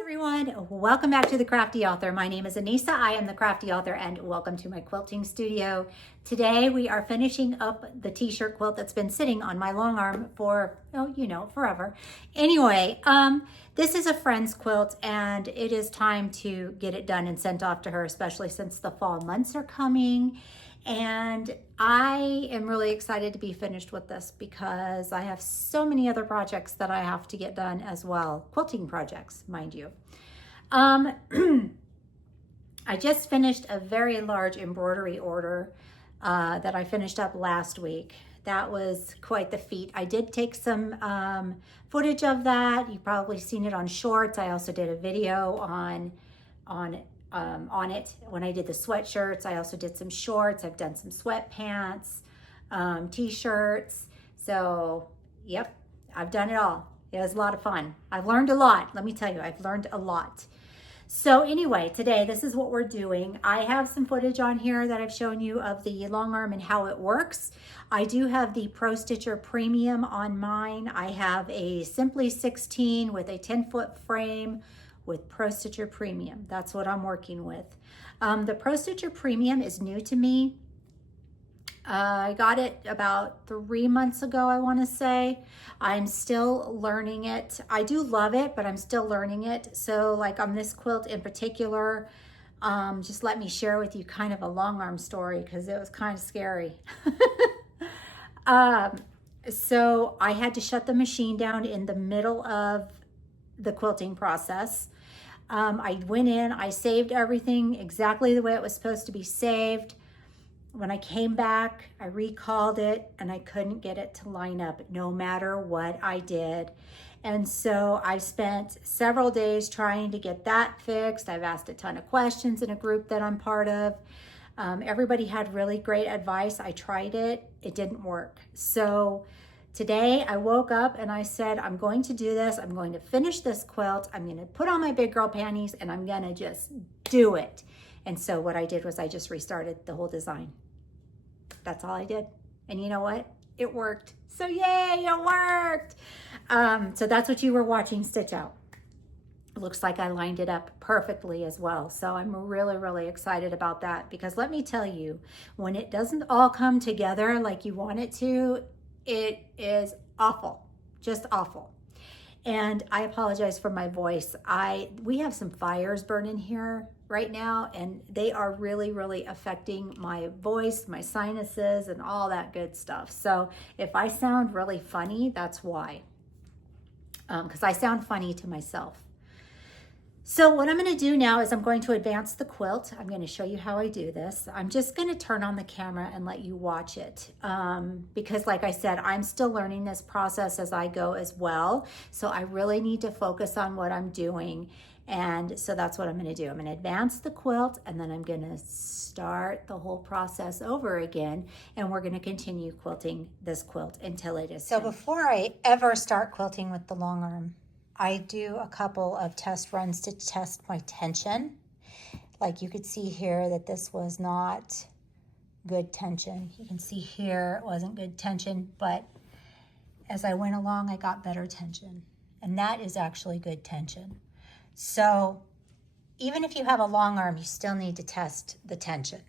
Everyone, welcome back to the Crafty Author. My name is Anissa. I am the Crafty Author, and welcome to my quilting studio. Today we are finishing up the T-shirt quilt that's been sitting on my long arm for, oh, you know, forever. Anyway, this is a friend's quilt, and it is time to get it done and sent off to her, especially since the fall months are coming. And I am really excited to be finished with this because I have so many other projects that I have to get done as well. Quilting projects, mind you. I just finished a very large embroidery order that I finished up last week. That was quite the feat. I did take some footage of that. You've probably seen it on shorts. I also did a video on it when I did the sweatshirts. I also did some shorts. I've done some sweatpants, t-shirts. So, yep, I've done it all. It was a lot of fun. I've learned a lot. Let me tell you, I've learned a lot. So anyway, today, this is what we're doing. I have some footage on here that I've shown you of the long arm and how it works. I do have the Pro Stitcher Premium on mine. I have a Simply 16 with a 10-foot frame with Pro Stitcher Premium. That's what I'm working with. The Pro Stitcher Premium is new to me. I got it about 3 months ago, I want to say. I'm still learning it. I do love it, but I'm still learning it. So like on this quilt in particular, just let me share with you kind of a long arm story because it was kind of scary. So I had to shut the machine down in the middle of the quilting process. I went in, I saved everything exactly the way it was supposed to be saved. When I came back, I recalled it and I couldn't get it to line up no matter what I did. And so I spent several days trying to get that fixed. I've asked a ton of questions in a group that I'm part of. Everybody had really great advice. I tried it, it didn't work. So today I woke up and I said, I'm going to do this. I'm going to finish this quilt. I'm going to put on my big girl panties and I'm going to just do it. And so what I did was I just restarted the whole design. That's all I did. And you know what? It worked. So yay, it worked. So that's what you were watching stitch out. It looks like I lined it up perfectly as well. So I'm really, really excited about that because let me tell you, when it doesn't all come together like you want it to, it is awful, just awful. And I apologize for my voice. We have some fires burning here right now, and they are really, really affecting my voice, my sinuses, and all that good stuff. So if I sound really funny, that's why. Because I sound funny to myself. So what I'm going to do now is I'm going to advance the quilt. I'm going to show you how I do this. I'm just going to turn on the camera and let you watch it because like I said, I'm still learning this process as I go as well. So I really need to focus on what I'm doing. And so that's what I'm going to do. I'm going to advance the quilt and then I'm going to start the whole process over again. And we're going to continue quilting this quilt until it is finished. Before I ever start quilting with the long arm, I do a couple of test runs to test my tension. Like you could see here that this was not good tension. You can see here it wasn't good tension, but as I went along, I got better tension. And that is actually good tension. So even if you have a long arm, you still need to test the tension.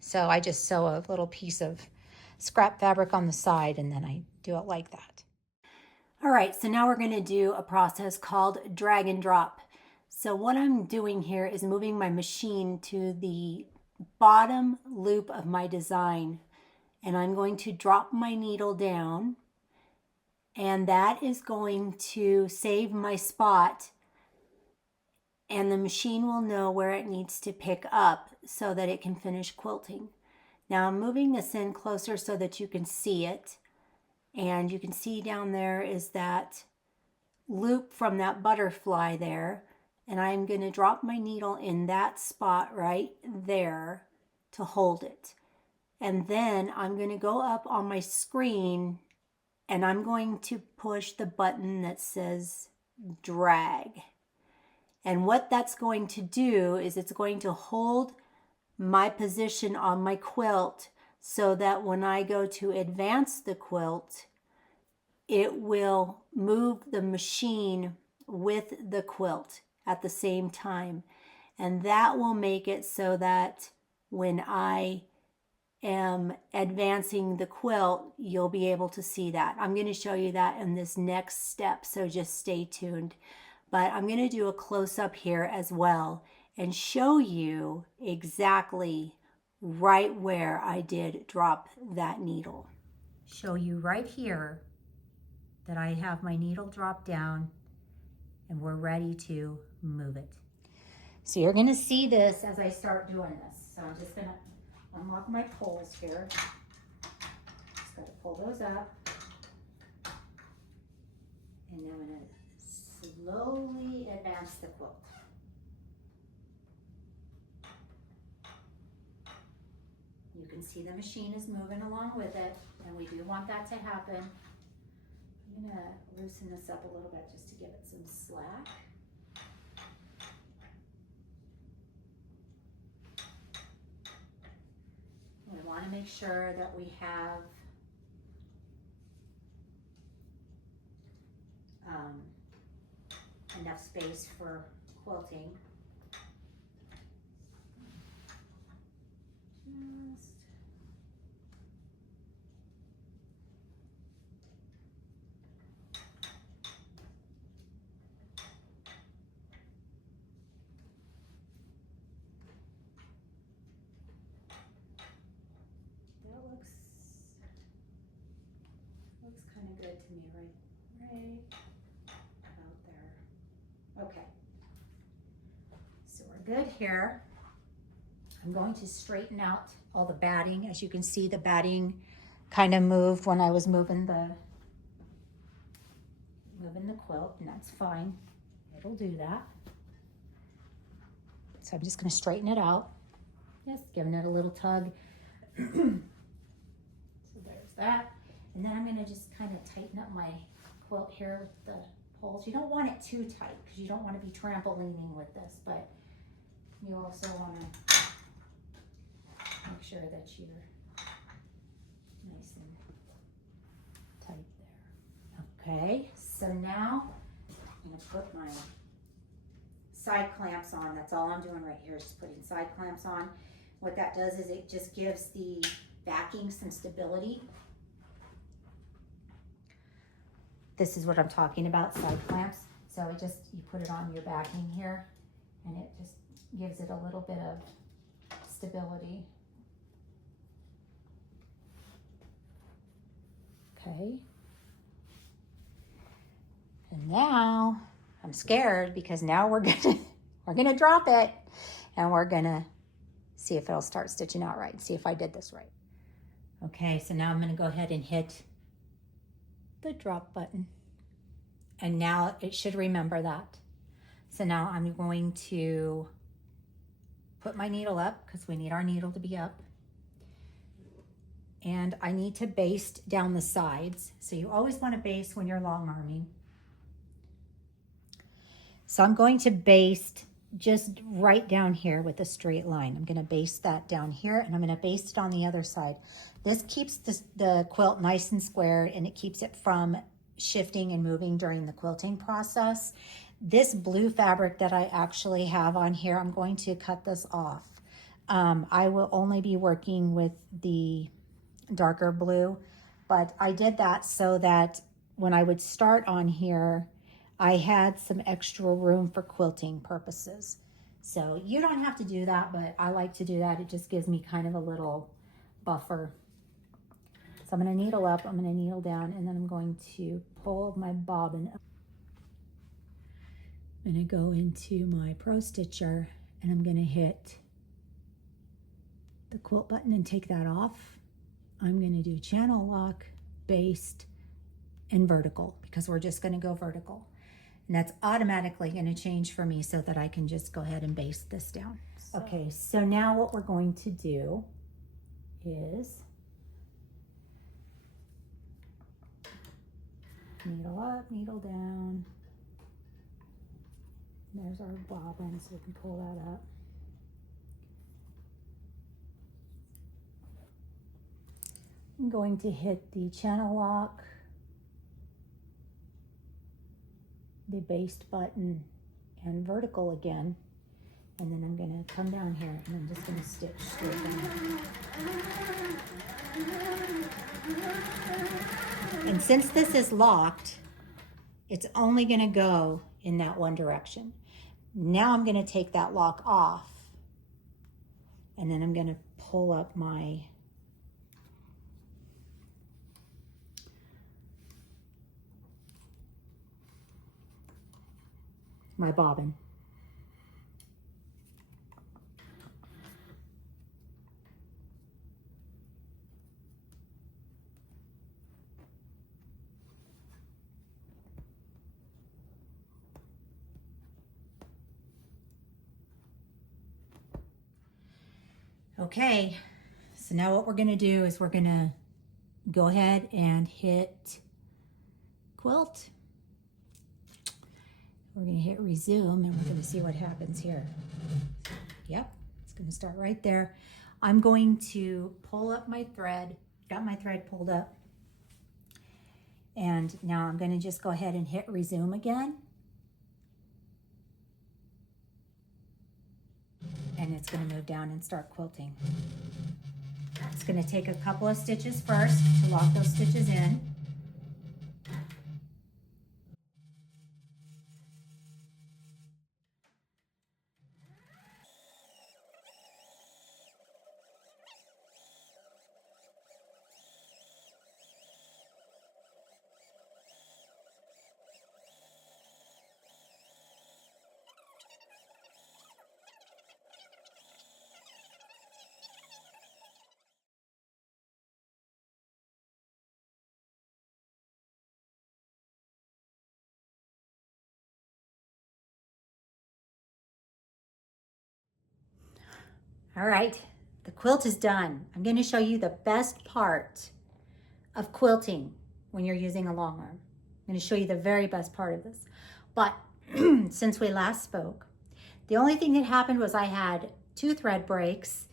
So I just sew a little piece of scrap fabric on the side and then I do it like that. All right, so now we're going to do a process called drag and drop. So what I'm doing here is moving my machine to the bottom loop of my design, and I'm going to drop my needle down, and that is going to save my spot, and the machine will know where it needs to pick up so that it can finish quilting. Now I'm moving this in closer so that you can see it. And you can see down there is that loop from that butterfly there. And I'm going to drop my needle in that spot right there to hold it. And then I'm going to go up on my screen and I'm going to push the button that says drag. And what that's going to do is it's going to hold my position on my quilt so that when I go to advance the quilt, it will move the machine with the quilt at the same time. And that will make it so that when I am advancing the quilt, you'll be able to see that. I'm going to show you that in this next step, so just stay tuned. But I'm going to do a close-up here as well and show you exactly right where I did drop that needle. Show you right here that I have my needle drop down and we're ready to move it. So you're going to see this as I start doing this. So I'm just going to unlock my poles here. Just got to pull those up. And now I'm going to slowly advance the quilt. You can see the machine is moving along with it, and we do want that to happen. I'm going to loosen this up a little bit just to give it some slack. We want to make sure that we have enough space for quilting. Just that looks kind of good to me, right about there. Okay, so we're good here. I'm going to straighten out all the batting. As you can see, the batting kind of moved when I was moving the quilt, and that's fine. It'll do that. So I'm just going to straighten it out. Just giving it a little tug. So there's that. And then I'm going to just kind of tighten up my quilt here with the poles. You don't want it too tight because you don't want to be trampolining with this, but you also want to make sure that you're nice and tight there. Okay, so now I'm going to put my side clamps on. That's all I'm doing right here is just putting side clamps on. What that does is it just gives the backing some stability. This is what I'm talking about, side clamps. So it just, you put it on your backing here and it just gives it a little bit of stability. Okay. And now I'm scared because now we're gonna drop it and we're gonna see if it'll start stitching out right, see if I did this right. Okay, so now I'm gonna go ahead and hit the drop button. And now it should remember that. So now I'm going to put my needle up because we need our needle to be up. And I need to baste down the sides. So you always want to baste when you're long arming. So I'm going to baste just right down here with a straight line. I'm going to baste that down here and I'm going to baste it on the other side. This keeps the quilt nice and square and it keeps it from shifting and moving during the quilting process. This blue fabric that I actually have on here, I'm going to cut this off. I will only be working with the darker blue, but I did that so that when I would start on here, I had some extra room for quilting purposes. So you don't have to do that, but I like to do that. It just gives me kind of a little buffer. So I'm going to needle up, I'm going to needle down, and then I'm going to pull my bobbin up. I'm going to go into my Pro Stitcher and I'm going to hit the quilt button and take that off. I'm going to do channel lock, baste, and vertical because we're just going to go vertical. And that's automatically going to change for me so that I can just go ahead and baste this down. Okay, so now what we're going to do is needle up, needle down. There's our bobbin, so we can pull that up. I'm going to hit the channel lock, the baste button, and vertical again. And then I'm going to come down here and I'm just going to stitch straight down. And since this is locked, it's only going to go in that one direction. Now I'm going to take that lock off, and then I'm going to pull up my bobbin. Okay, so now what we're going to do is we're going to go ahead and hit quilt. We're going to hit resume, and we're going to see what happens here. Yep, it's going to start right there. I'm going to pull up my thread, got my thread pulled up, and now I'm going to just go ahead and hit resume again. And it's going to move down and start quilting. It's going to take a couple of stitches first to lock those stitches in. All right, the quilt is done. I'm going to show you the best part of quilting when you're using a long arm. I'm going to show you the very best part of this. But since we last spoke, the only thing that happened was I had 2 thread breaks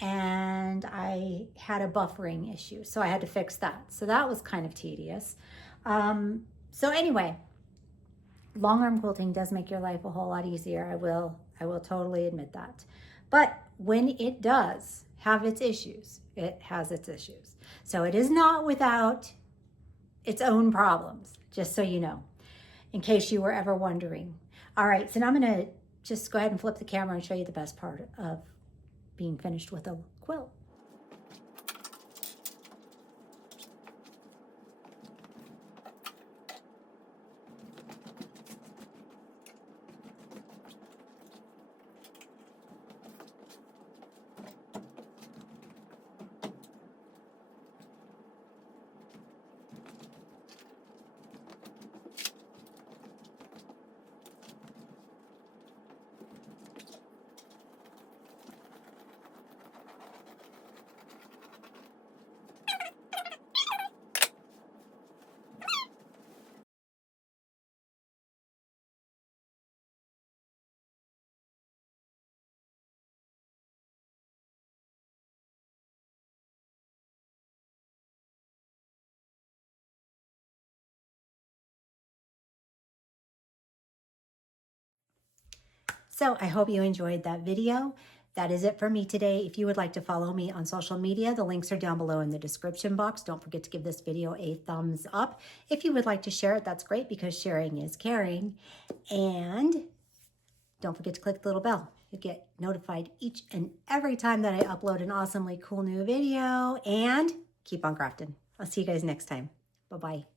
and I had a buffering issue. So I had to fix that. So that was kind of tedious. So anyway, long arm quilting does make your life a whole lot easier. I will totally admit that. But when it does have its issues, it has its issues. So it is not without its own problems, just so you know, in case you were ever wondering. All right, so now I'm gonna just go ahead and flip the camera and show you the best part of being finished with a quilt. So I hope you enjoyed that video. That is it for me today. If you would like to follow me on social media, the links are down below in the description box. Don't forget to give this video a thumbs up. If you would like to share it, that's great because sharing is caring. And don't forget to click the little bell. You'll get notified each and every time that I upload an awesomely cool new video. And keep on crafting. I'll see you guys next time. Bye-bye.